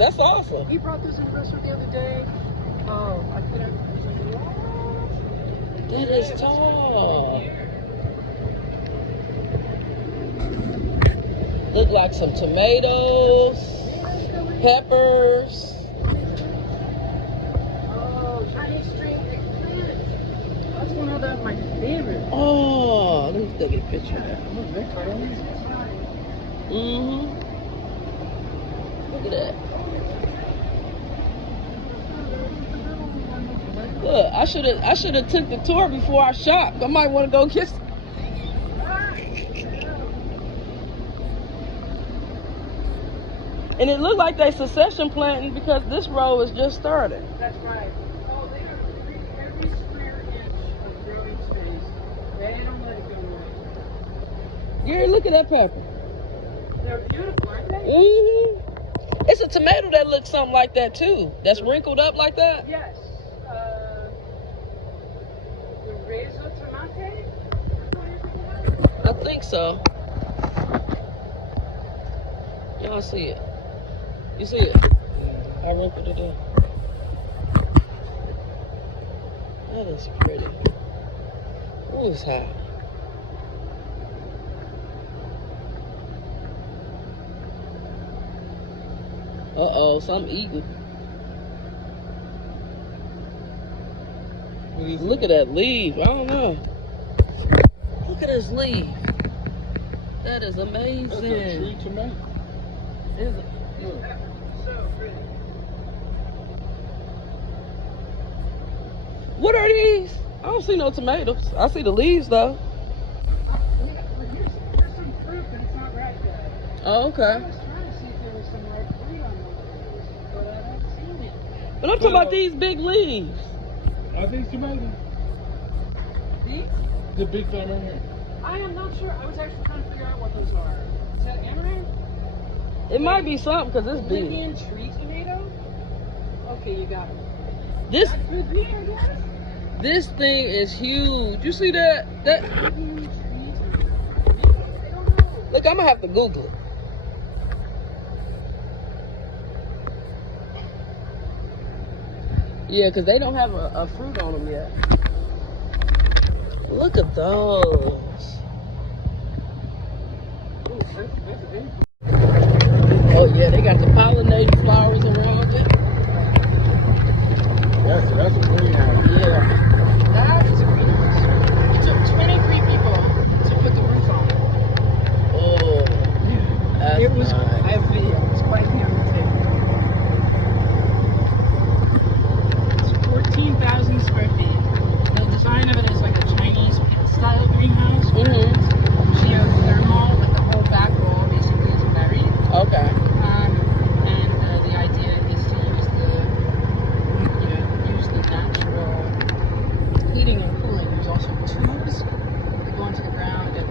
That's awesome. He brought this investor the other day. Oh, I couldn't. That is tall. Look like some tomatoes, peppers. Oh, Chinese string eggplant. That's one of my favorite. Oh, let me take a picture of that. Look at that. Look, I should have took the tour before I shopped. I might want to go get some. And it looked like they succession planting because this row is just started. That's right. Oh, they have every square inch of growing space. They don't let it go away. Gary, look at that pepper. They're beautiful, aren't they? It's a tomato that looks something like that too. That's wrinkled up like that. Yes. The Rezo tomate? I think so. Y'all see it? You see it? I wrinkled it up. That is pretty. Ooh, it's hot. Uh-oh, something eating. Look at that leaf. I don't know. Look at this leaf. That is amazing. That's a tree tomato. Is it? Yeah. So pretty. What are these? I don't see no tomatoes. I see the leaves though. Here's some fruit, but it's not ripe yet. Oh, okay. I was trying to see if there was some ripe fruit on those, but I haven't seen it. But I'm talking about these big leaves. Are these tomatoes? These? The big thing right here. I am not sure. I was actually trying to figure out what those are. Is that amaranth? It might be something because it's big. Libyan tree tomato? Okay, you got it. This Could be, I guess. this thing is huge. You see that? That Libyan tree tomato. I don't know. look, I'm gonna have to Google it. Yeah, because they don't have a fruit on them yet. Look at those. Oh yeah, they got the pollinated flowers around it. That's a greenhouse. Yeah. That is a greenhouse. It took 23 people to put the roof on. Oh, that's It was, nice. I have video. It's quite the undertaking. It's 14,000 square feet. The design of it is like a Chinese pit-style greenhouse. Geothermal, but the whole back wall basically is buried. Okay. And the idea is to use the natural heating and cooling. There's also tubes that go into the ground and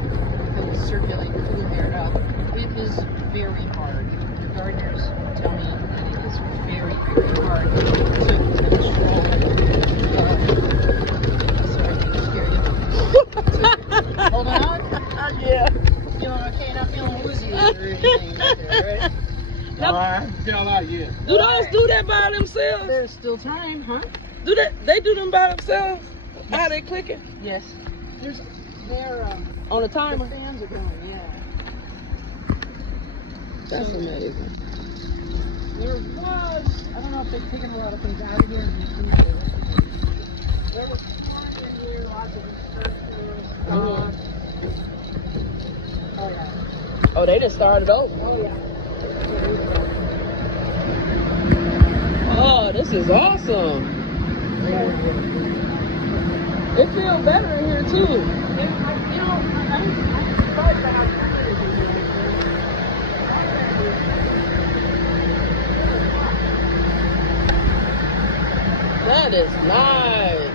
will circulate cool air up. It is very hard. The gardeners tell me that it is very, very hard to control. Sorry to scare you. Hold on. Yeah. Feeling okay? Not feeling woozy or anything out there, right? I haven't fell out yet. Do those do that by themselves? There's still time, huh? Do they do them by themselves? How they clicking? Yes. They're On a the timer? fans are going, yeah. That's So, amazing. There was, I don't know if they've taken a lot of things out of here and removed it. There was corn in here, lots of instructors. Oh yeah. Oh, they just started over. Oh yeah. Oh, this is awesome. It feels better in here too. I'm surprised at how good it is in here. That is nice.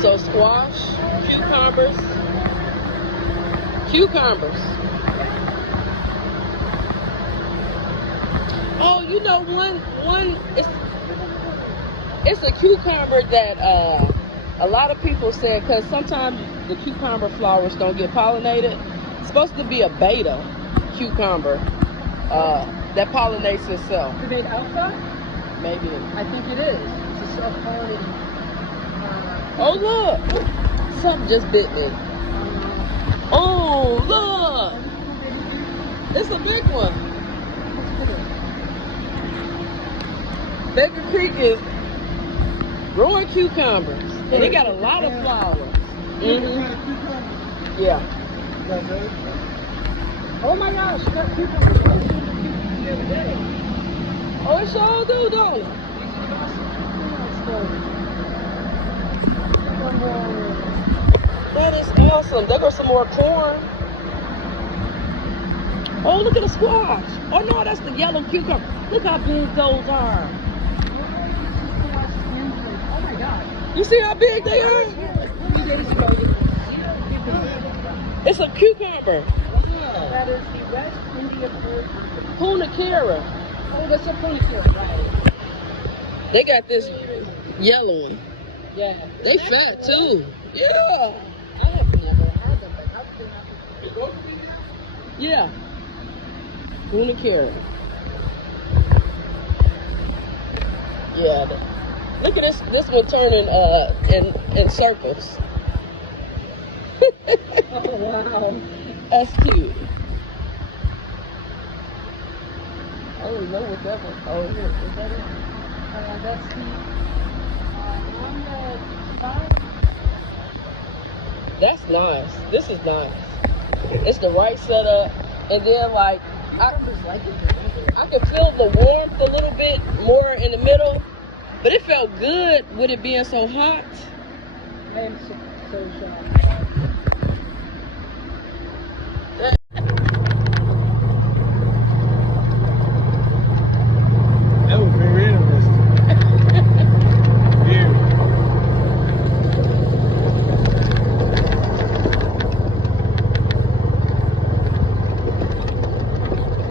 So squash, cucumbers. Oh, you know, it's a cucumber that a lot of people said, because sometimes the cucumber flowers don't get pollinated. It's supposed to be a beta cucumber that pollinates itself. Is it alpha? Maybe. I think it is. It's a self-pollinating. Oh, look. Something just bit me. Oh, look. It's a big one. Baker Creek is growing cucumbers. And they got a lot of flowers. Mm-hmm. Yeah. Oh my gosh, that cucumber. Oh, it sure do, don't it? That is awesome. There goes some more corn. Oh, look at the squash. Oh no, that's the yellow cucumber. Look how big those are. Oh my god. You see how big they are? It's a cucumber. That is the West India Punakara. Oh, that's a punakara, right? They got this yellow one. Yeah. They fat too. Yeah. I have never had them, but how did they not be? Yeah. Punakara. Yeah. Look at this one turning in circles. Oh wow. That's cute. I don't know what that one. Oh, here. Is that it? That's the on the side. That's nice. This is nice. It's the right setup. And then, like, I could feel the warmth a little bit more in the middle. But it felt good with it being so hot. I am so shocked. That was very interesting. Very.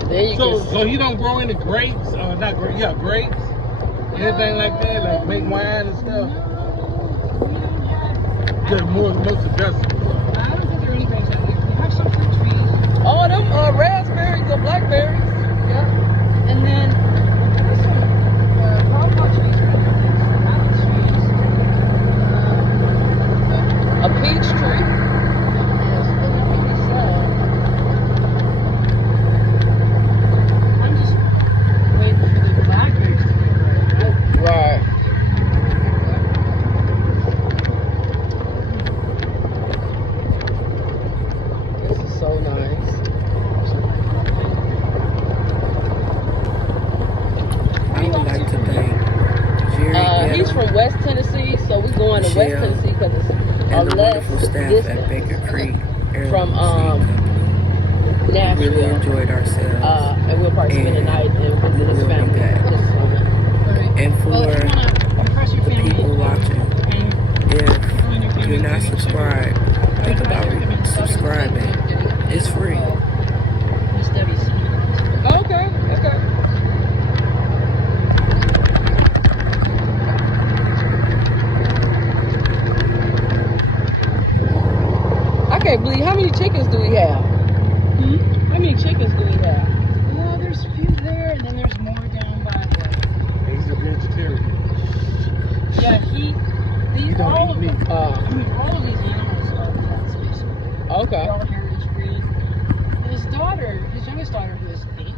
There you go. So you don't grow any grapes? Not grapes. Yeah, grapes. Anything like that, like make wine and stuff. Just most of the vegetables. I don't think there are any grapes out there. We have some fruit trees. Oh, them raspberries or blackberries. Yeah. And then there's some pawpaw trees, apple trees, A peach tree. yes, but not really sell. I'm just waiting for the blackberries to be ripe. Right. This is so nice. I would like to thank Jerry He's from West Tennessee, so we're going to West Michelle, Tennessee because it's and the less wonderful staff distance at Baker Creek Heirloom from Seed Company. We really Nashville. enjoyed ourselves. And we'll probably spend the And night and visit his we'll be family back. this summer. And for Well, if you want to impress your the family people watching, and if you're not subscribed, think about subscribing. It's free. Miss Debbie's. Okay. I can't believe, how many chickens do we have? How many chickens do we have? Well, there's a few there, and then there's more down by the. He's a vegetarian. Yeah, all of eat meat. all of these animals are plant-based. Okay. They're all heritage breed. His daughter, his youngest daughter, who is 8,